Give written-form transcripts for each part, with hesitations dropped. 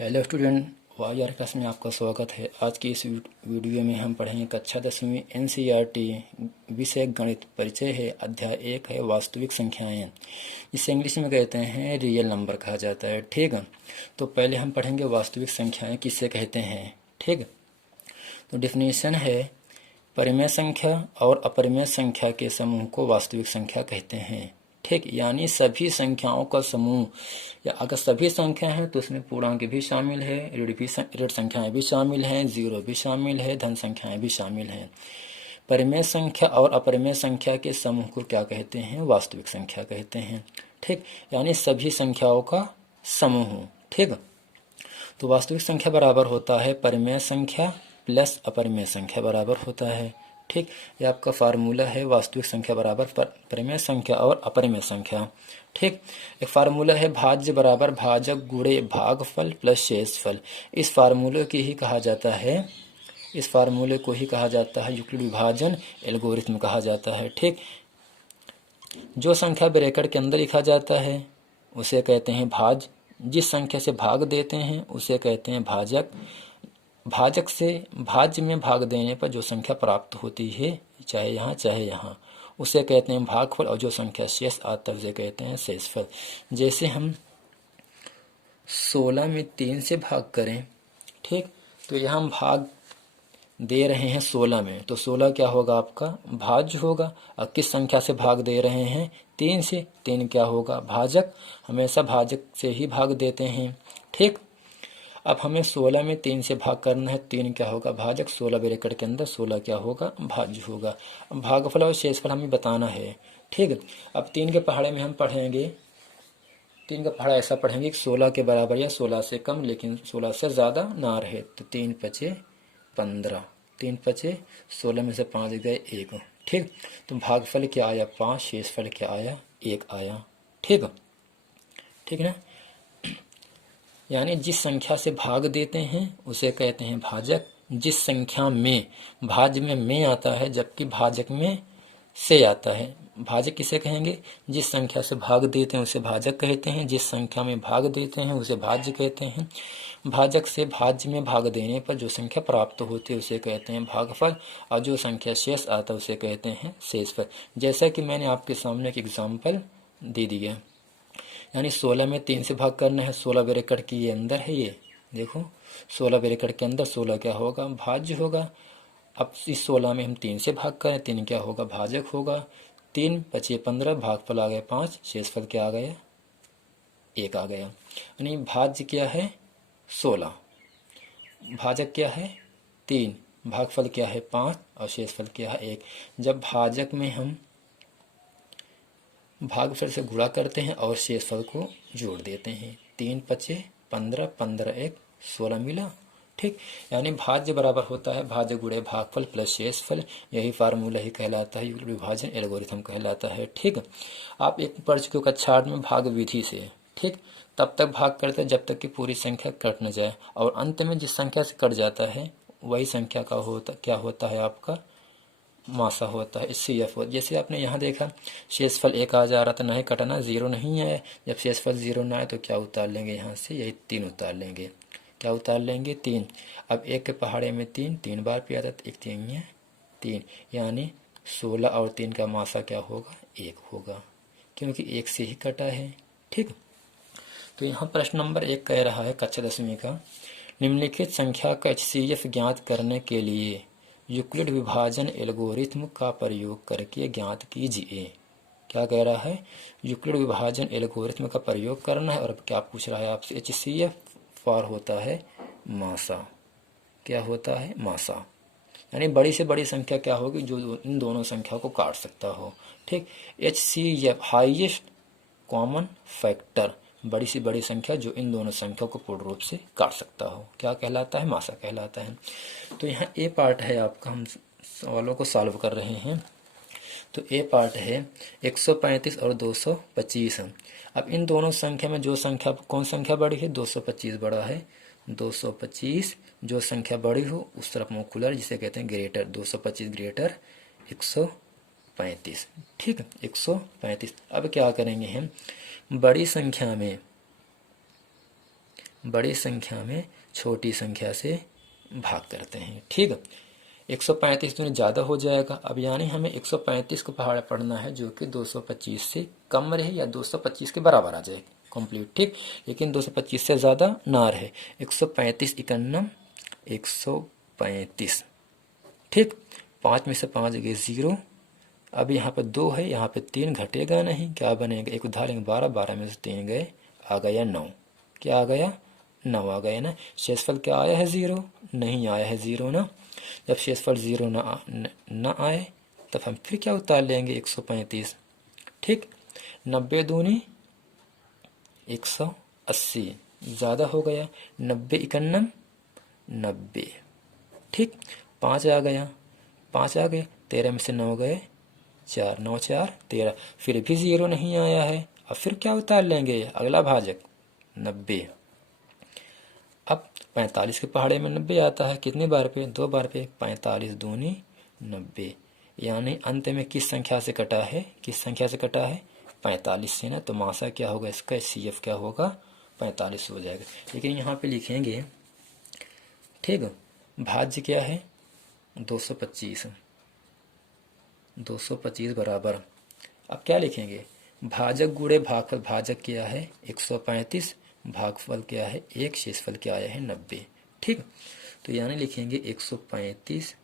Hello student, वाईआर class में आपका स्वागत है। आज की इस वीडियो में हम पढ़ेंगे कक्षा 10वीं एनसीईआरटी विषय गणित। परिचय है। अध्याय 1 है वास्तविक संख्याएं, जिसे इंग्लिश में कहते हैं रियल नंबर कहा जाता है। ठीक है, तो पहले हम पढ़ेंगे वास्तविक संख्याएं किसे कहते हैं। ठीक, तो डिफिनीशन है, परिमेय संख्या और अपरिमेय संख्या के समूह को वास्तविक संख्या कहते हैं। ठीक, यानी सभी संख्याओं का समूह, या अगर सभी संख्या है तो उसमें पूर्णांक भी शामिल है, ऋण संख्याएं भी शामिल हैं, जीरो भी शामिल है, धन संख्याएं भी शामिल हैं। परिमेय संख्या और अपरिमेय संख्या के समूह को क्या कहते हैं? वास्तविक संख्या कहते हैं। ठीक, यानी सभी संख्याओं का समूह। ठीक, तो वास्तविक संख्या बराबर होता है परिमेय संख्या प्लस अपरिमेय संख्या बराबर होता है। ठीक, ये आपका फार्मूला है, वास्तविक संख्या बराबर परिमेय संख्या और अपरिमेय संख्या। ठीक, एक फार्मूला है भाज्य बराबर भाजक गुणे भागफल प्लस शेषफल। इस फार्मूले की ही कहा जाता है, इस फार्मूले को ही कहा जाता है यूक्लिड विभाजन एल्गोरिथम कहा जाता है। ठीक, जो संख्या ब्रैकेट के अंदर लिखा जाता है उसे कहते हैं भाज्य, जिस संख्या से भाग देते हैं उसे कहते हैं भाजक, भाजक से भाज्य में भाग देने पर जो संख्या प्राप्त होती है, चाहे यहाँ चाहे यहाँ, उसे कहते हैं भागफल, और जो संख्या शेष आता है उसे कहते हैं शेषफल। जैसे हम 16 में 3 से भाग करें, ठीक, तो यहाँ हम भाग दे रहे हैं 16 में, तो 16 क्या होगा? आपका भाज्य होगा। और किस संख्या से भाग दे रहे हैं? 3 से। 3 क्या होगा? भाजक। हमेशा भाजक से ही भाग देते हैं। ठीक, अब हमें 16 में 3 से भाग करना है, 3 क्या होगा? भाजक। 16 ब्रैकेट के अंदर 16 क्या होगा? भाज्य होगा। अब भागफल और शेषफल हमें बताना है। ठीक, अब 3 के पहाड़े में हम पढ़ेंगे, 3 का पहाड़ा ऐसा पढ़ेंगे कि 16 के बराबर या 16 से कम, लेकिन 16 से ज़्यादा ना रहे। तो 3 पचे 15, 3 पचे 16 में से 5 गए 1। ठीक, तो भागफल क्या आया? 5, शेषफल क्या आया? 1 आया। ठीक, ठीक ना, यानी जिस संख्या से भाग देते हैं उसे कहते हैं भाजक। जिस संख्या में भाज्य में आता है जबकि भाजक में से आता है, भाजक किसे कहेंगे? जिस संख्या से भाग देते हैं उसे भाजक कहते हैं, जिस संख्या में भाग देते हैं उसे भाज्य कहते हैं। भाजक से भाज्य में भाग देने पर जो संख्या प्राप्त होती है उसे कहते हैं भागफल, और जो संख्या शेष आता है उसे कहते हैं शेषफल। जैसा कि मैंने आपके सामने एक एग्जाम्पल दे दिया, यानी 16 में 3 से भाग करना है। 16 ब्रैकेट की ये अंदर है, ये देखो 16 ब्रैकेट के अंदर 16 क्या होगा? भाज्य होगा। अब इस 16 में हम 3 से भाग करें, 3 क्या होगा? भाजक होगा। 3 पचे 15, भागफल आ गया 5, शेषफल क्या आ गया? 1 आ गया। यानी भाज्य क्या है? 16, भाजक क्या है? 3, भागफल क्या है? 5, और शेषफल क्या है? 1। जब भाजक में हम भागफल से गुणा करते हैं और शेषफल को जोड़ देते हैं, 3 पचे 15, 15 1 16 मिला। ठीक, यानी भाज्य बराबर होता है भाज्य गुणे भागफल प्लस शेषफल। यही फार्मूला ही कहलाता है यूक्लिड विभाजन एल्गोरिथम कहलाता है। ठीक, आप एक पढ़ चुके हो कक्षा 8 में भाग विधि से। ठीक, तब तक भाग करते हैं जब तक कि पूरी संख्या कट न जाए, और अंत में जिस संख्या से कट जाता है वही संख्या का क्या होता है? आपका मासा होता है। इससे एफ होता है। जैसे आपने यहाँ देखा शेषफल 1 आ जा रहा था, नहीं कटना, 0 नहीं है। जब शेषफल 0 ना आए तो क्या उतार लेंगे? यहाँ से यही 3 उतार लेंगे। क्या उतार लेंगे? 3। अब 1 के पहाड़े में 3 3 बार पे आता, 1 3 है 3, यानी 16 और 3 का मासा क्या होगा? 1 होगा, क्योंकि 1 से ही कटा है। ठीक, तो यहाँ प्रश्न नंबर 1 कह रहा है कक्षा 10वीं का, निम्नलिखित संख्या का HCF ज्ञात करने के लिए यूक्लिड विभाजन एल्गोरिथम का प्रयोग करके ज्ञात कीजिए। क्या कह रहा है? यूक्लिड विभाजन एल्गोरिथम का प्रयोग करना है। और अब क्या पूछ रहा है आपसे? HCF फॉर होता है मासा। क्या होता है? मासा, यानी बड़ी से बड़ी संख्या क्या होगी? जो इन दोनों संख्या को काट सकता हो। ठीक, HCF हाईएस्ट कॉमन फैक्टर, बड़ी से बड़ी संख्या जो इन दोनों संख्या को पूर्ण रूप से काट सकता हो, क्या कहलाता है? मासा कहलाता है। तो यहाँ ए पार्ट है आपका, हम सवालों को सॉल्व कर रहे हैं। तो ए पार्ट है 135 और 225। अब इन दोनों संख्या में जो संख्या, कौन संख्या बड़ी है? 225 बड़ा है। 225 जो संख्या बड़ी हो उस तरफ मुँह खुला, जिसे कहते हैं ग्रेटर। 225 ग्रेटर 135। ठीक, 135। अब क्या करेंगे हम? बड़ी संख्या में बड़ी संख्या में छोटी संख्या से भाग करते हैं। ठीक, 135 दूनी ज़्यादा हो जाएगा। अब यानी हमें 135 को पहाड़ पढ़ना है जो कि 225 से कम रहे या 225 के बराबर आ जाए कंप्लीट। ठीक, लेकिन 225 से ज़्यादा ना रहे। 135 इकन्नम 135। ठीक, 5 में से 5 गए 0। अब यहाँ पर 2 है, यहाँ पे 3 घटेगा नहीं, क्या बनेगा, एक उधार 12, 12 में से 3 गए, आ गया 9। क्या आ गया, 9 आ गया ना। शेषफल क्या आया है, 0 नहीं आया है, 0 ना। जब शेषफल 0 ना आए तब हम फिर क्या उतार लेंगे, 135। ठीक, 90 दूनी 180, ज़्यादा हो गया। 90 इकन्नम 90। ठीक, 5 आ गया, 5 आ गए, 13 में से 9 गए 4, 9 4 13, फिर भी 0 नहीं आया है। अब फिर क्या उतार लेंगे, अगला भाजक 90। अब 45 के पहाड़े में 90 आता है, कितने बार पे, 2 बार पे। 45 दूनी 90, यानी अंत में किस संख्या से कटा है, किस संख्या से कटा है, 45 से ना। तो मासा क्या होगा इसका, CF क्या होगा, 45 हो जाएगा। लेकिन यहाँ पे लिखेंगे, ठीक, भाज्य क्या है 225, 225 बराबर, अब क्या लिखेंगे, भाजक गुणे भागफल। भाजक क्या है 135, भागफल क्या है 1, शेषफल क्या आया है 90। ठीक, तो यानी लिखेंगे 135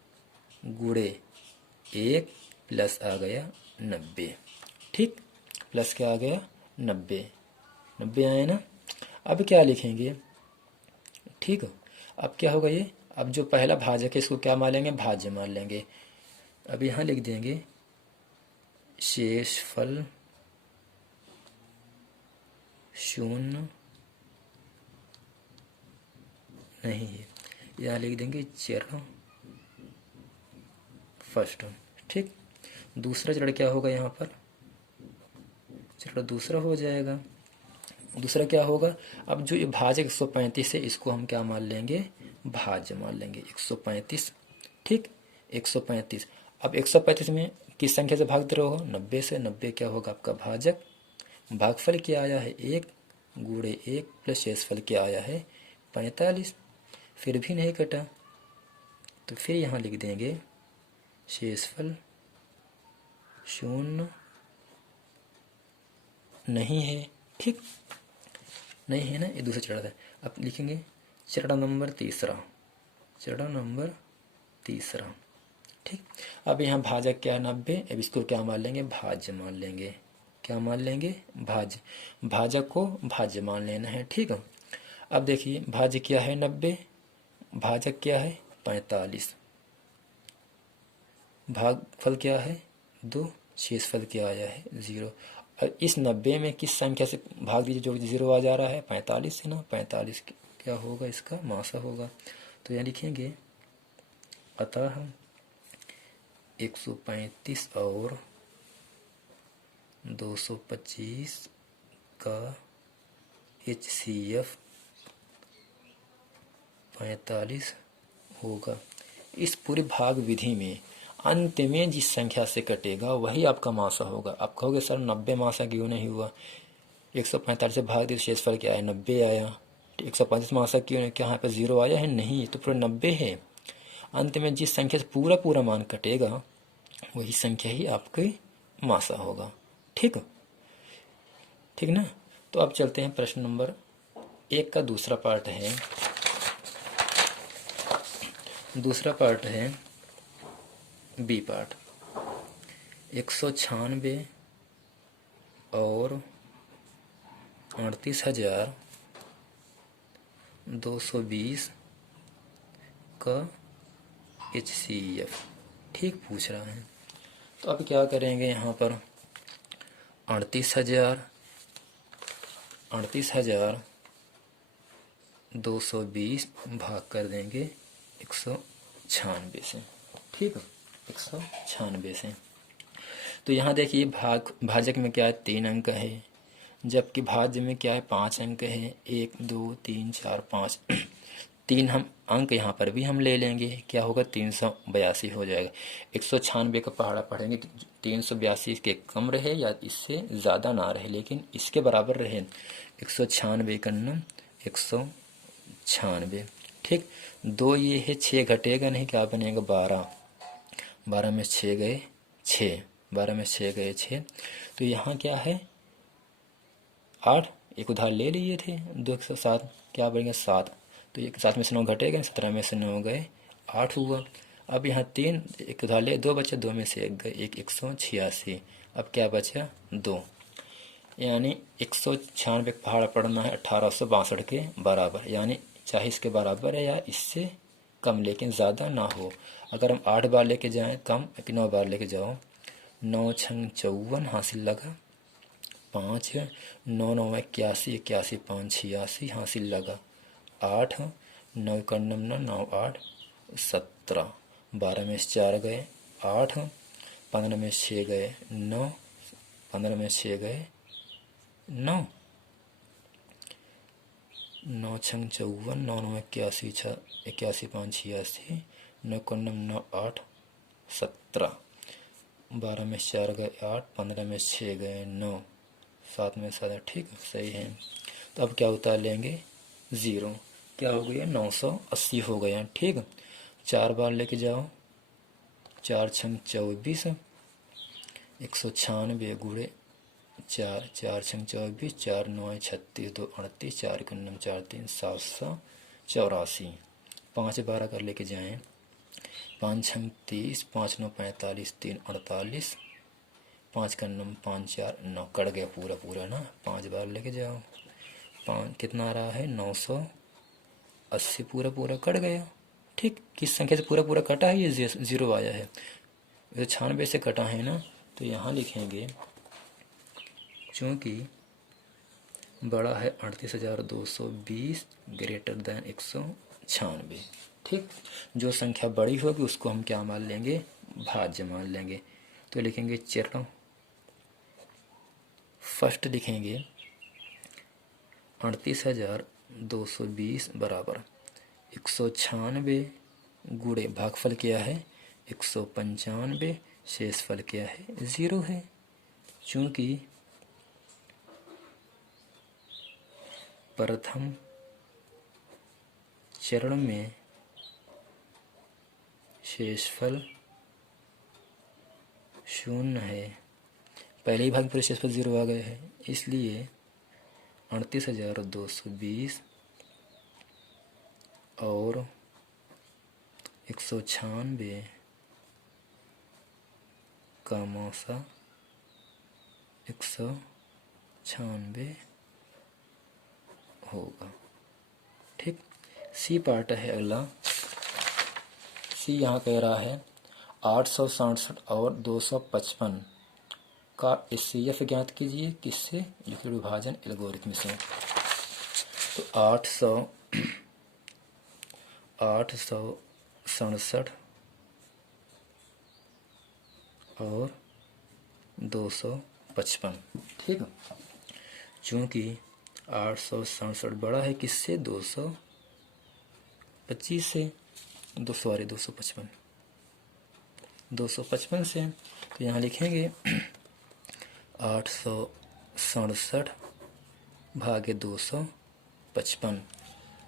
गुणे 1 प्लस आ गया 90। ठीक, प्लस क्या आ गया 90, 90 आया ना। अब क्या लिखेंगे, ठीक, अब क्या होगा ये, अब जो पहला भाजक है इसको क्या मान लेंगे, भाज्य मान लेंगे। अब यहाँ लिख देंगे शेषफल शून्य नहीं है, यहाँ लिख देंगे चरण फर्स्ट। ठीक, दूसरा चरण क्या होगा, यहाँ पर चरण दूसरा हो जाएगा। दूसरा क्या होगा, अब जो ये भाजक 135 है इसको हम क्या मान लेंगे, भाज्य मान लेंगे 135। ठीक, 135। अब 135 में किस संख्या से भाग दे रहे हो, 90 से। 90 क्या होगा आपका भाजक, भागफल क्या आया है 1 गुणे 1 प्लस शेषफल क्या आया है 45, फिर भी नहीं कटा। तो फिर यहाँ लिख देंगे शेषफल शून्य नहीं है। ठीक, नहीं है ना, ये दूसरा चरण है। अब लिखेंगे चरण नंबर तीसरा, चरण नंबर तीसरा। ठीक, अब यहाँ भाजक क्या है 90, अब इसको क्या मान लेंगे, भाज्य मान लेंगे। क्या मान लेंगे, भाज्य, भाजक को भाज्य मान लेना है। ठीक है, अब देखिए भाज्य क्या है 90, भाजक क्या है 45, भागफल क्या है 2, शेषफल क्या आया है 0। अब इस 90 में किस संख्या से भाग दीजिए जो 0 आ जा रहा है, 45 से ना। 45 क्या होगा, इसका मासा होगा। तो यहाँ लिखेंगे अतः 135 और 225 का HCF 45 होगा। इस पूरी भाग विधि में अंत में जिस संख्या से कटेगा वही आपका मासा होगा। आप कहोगे सर 90 मासा क्यों नहीं हुआ, 145 से भाग दिए शेषफल क्या आया 90 आया, 135 मासा क्यों नहीं, क्या यहाँ पे 0 आया है, नहीं, तो पूरा 90 है। अंत में जिस संख्या से पूरा पूरा मान कटेगा वही संख्या ही आपकी मासा होगा। ठीक, ठीक ना। तो अब चलते हैं प्रश्न नंबर 1 का दूसरा पार्ट है। दूसरा पार्ट है बी पार्ट, 196 और 38,220 का HCF ठीक पूछ रहा है। तो अब क्या करेंगे, यहाँ पर 38,220 भाग कर देंगे 196 से। ठीक है, 196 से। तो यहाँ देखिए भाजक में क्या है 3 अंक है, जबकि भाज्य में क्या है 5 अंक है, 1 2 3 4 5। 3 हम अंक यहाँ पर भी हम ले लेंगे, क्या होगा 382 हो जाएगा। 196 का पहाड़ा पढ़ेंगे 382 के कम रहे या इससे ज़्यादा ना रहे, लेकिन इसके बराबर रहे। 196 का 196 96। ठीक, 2 ये है, 6 घटेगा नहीं, क्या बनेगा 12, 12 में 6 गए 6, 12 में 6 गए 6। तो यहाँ क्या है 8, एक उधार ले लिए थे 207, क्या बनेगा 7। तो ये 7 में से 9 घटेगा, 17 में से 9 गए 8 हुआ। अब यहाँ 3, एक उधार ले 2 बचे, 2 में से 1 गए 1, 186। अब क्या बचा 2, यानी 196 पहाड़ पड़ना है 1862 के बराबर, यानी चाहे इसके बराबर है या इससे कम, लेकिन ज़्यादा ना हो। अगर हम 8 बार लेके जाएं कम, 9 बार लेके जाओ, 9 छंग 54 हासिल लगा 5, 9 9 81, 81 5 86 हासिल लगा 8, 9 का 9 9 8 17, 12 में से 4 गए 8, 15 में से 6 गए 9, 15 में से 6 गए 9, 9 छंग 54, 9 9 81 81 5 86, 9 का 9 9 8 17, 12 में से 4 गए 8, 15 में से 6 गए 9, 7 में 7। ठीक, सही है। तो अब क्या उतार लेंगे 0, क्या हो गया 980 हो गया। ठीक, 4 बार लेके जाओ, 4 छंग 24, 196 गुणे 4, 4 छंग 24, 4 9 36, 2 38, 4 का 9 4 3 784। 5 12 कर लेके जाएं, 5 छंग 30, 5 9 45, 3 48, 5 का 9 5 4 9, कट गया पूरा पूरा ना। 5 बार लेके जाओ, 5 कितना आ रहा है 980, पूरा पूरा कट गया। ठीक, किस संख्या से पूरा पूरा कटा है, ये 0 आया है, ये 96 से कटा है ना। तो यहाँ लिखेंगे चूँकि बड़ा है 38,220 ग्रेटर दैन 196। ठीक, जो संख्या बड़ी होगी उसको हम क्या मान लेंगे, भाज्य मान लेंगे। तो लिखेंगे चरण फर्स्ट, लिखेंगे 38,220 बराबर 196 गुणे भागफल क्या है 195, शेषफल क्या है 0 है। चूँकि प्रथम चरण में शेषफल 0 है, पहले ही भाग पर शेषफल 0 आ गए हैं, इसलिए 38,220 और 196 का मौसा 196 होगा। ठीक, सी पार्ट है अगला। सी यहाँ कह रहा है 867 और 255 का HCF ज्ञात कीजिए, किससे, युक्तिक विभाजन एल्गोरिथम से। तो 867 और 255। ठीक, चूँकि 867 बड़ा है किससे 225 से, 255 से। तो यहाँ लिखेंगे 867 भागे 255।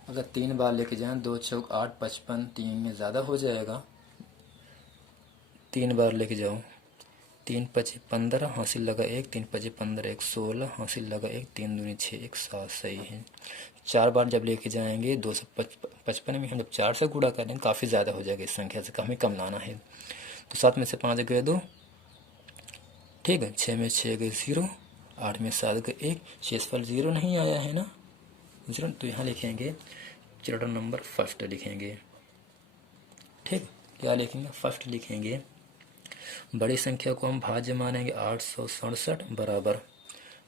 अगर 3 बार लेके जाएं, 2 चौक 8 55, 3 में ज़्यादा हो जाएगा, 3 बार लेके जाओ, 3 पचे 15 हासिल लगा 1, 3 पचे 15 1 16 हासिल लगा 1, 3 दूनी 6 1 7, सही है। 4 बार जब लेके जाएंगे 255 में हम जब 4 से गुणा करेंगे काफ़ी ज़्यादा हो जाएगा, इस संख्या से हमें कम लाना है। तो 7 में से 5 गए 2, ठीक है, 6 में 6 गए 0, 8 में 7 गए 1, शेषफल 0 नहीं आया है ना 0। तो यहाँ लिखेंगे चरण नंबर फर्स्ट लिखेंगे। ठीक, क्या लिखेंगे, फर्स्ट लिखेंगे, बड़ी संख्या को हम भाज्य मानेंगे 867 बराबर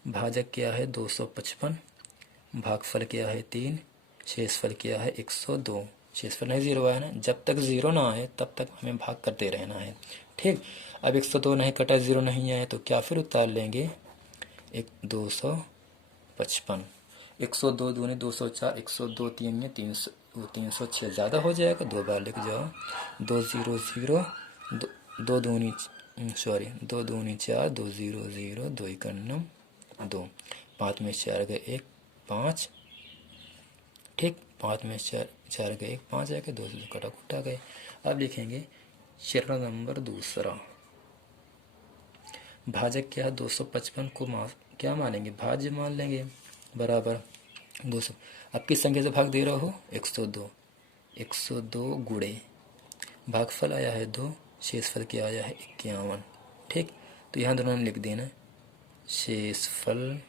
भाजक क्या है 255, भागफल क्या है 3, शेषफल क्या है 102। शेषफल नहीं 0 आया ना, जब तक 0 ना आए तब तक हमें भाग करते रहना है। ठीक, अब 102 नहीं कटा, 0 नहीं आए तो क्या फिर उतार लेंगे 255। 102 दूनी 204, 102 3 में 306 ज़्यादा हो जाएगा, 2 बार लेके जाओ, 2 0 0, 2 दूनी 2 दूनी 4, 2 0 0, 2 91 2, 5 में 4 गए 1 5। ठीक, 5 में 4 गए, 5 आ गए, 2 से कटा कुटा गए। अब लिखेंगे चरण नंबर दूसरा, भाजक क्या है, 255 को क्या मानेंगे, भाज्य मान लेंगे, बराबर 200। अब किस संख्या से भाग दे रहा हो, 102, 102 गुणे भागफल आया है 2, शेषफल क्या आया है 51। ठीक, तो यहाँ दोनों ने लिख देना शेषफल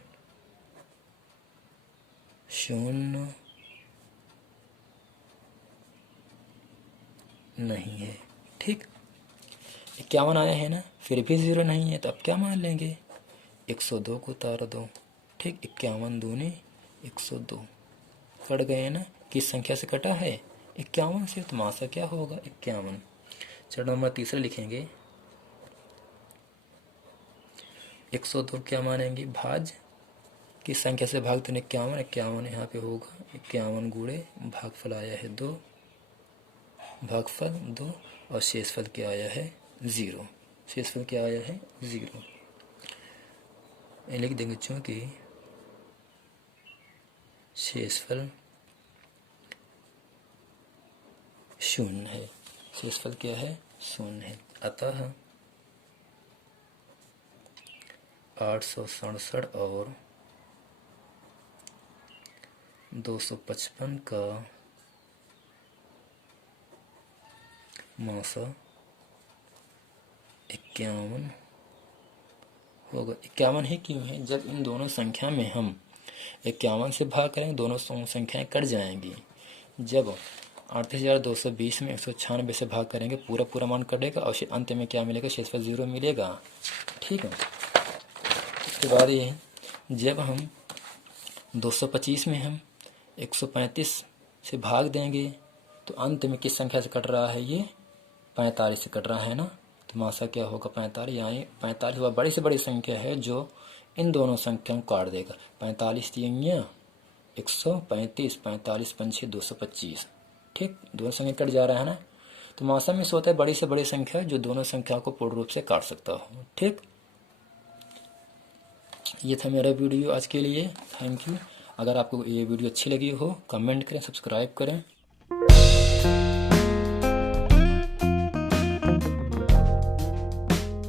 0 नहीं है। ठीक, 51 आया है ना, फिर भी 0 नहीं है, तो अब क्या मान लेंगे, 102 को उतार दो। ठीक, 51 दूनी 102, कट गए ना, किस संख्या से कटा है, 51 से, तो मासा क्या होगा 51। चरण नंबर तीसरा लिखेंगे 102 क्या मानेंगे, भाज किस संख्या से भाग तो 51, 51 यहाँ पे होगा 51 गुणे भागफल आया है 2, भागफल 2, और शेषफल क्या आया है 0, शेषफल क्या आया है 0। लिख देंगे चूँकि शेषफल 0 है, शेषफल क्या है 0 है, अतः 867 और 255 का मासा 51 होगा। 51 ही क्यों है, जब इन दोनों संख्या में हम 51 से भाग करेंगे दोनों संख्याएं कट जाएंगी। जब 38,220 में 196 से भाग करेंगे पूरा पूरा मान कटेगा और अंत में क्या मिलेगा, शेषफल 0 मिलेगा। ठीक है, उसके बाद ये जब हम 225 में हम 135 से भाग देंगे तो अंत में किस संख्या से कट रहा है, ये 45 से कट रहा है ना, तो मासा क्या होगा 45, यानी 45 वह बड़ी से बड़ी संख्या है जो इन दोनों संख्याओं को काट देगा। 45 तियंगियाँ 135, 45 पंछी 225। ठीक, दोनों संख्या कट जा रहा है ना, तो मासा में होता है बड़ी से बड़ी संख्या जो दोनों संख्याओं को पूर्ण रूप से काट सकता हो। ठीक, ये था मेरा वीडियो आज के लिए। Thank you. अगर आपको ये वीडियो अच्छी लगी हो कमेंट करें, सब्सक्राइब करें।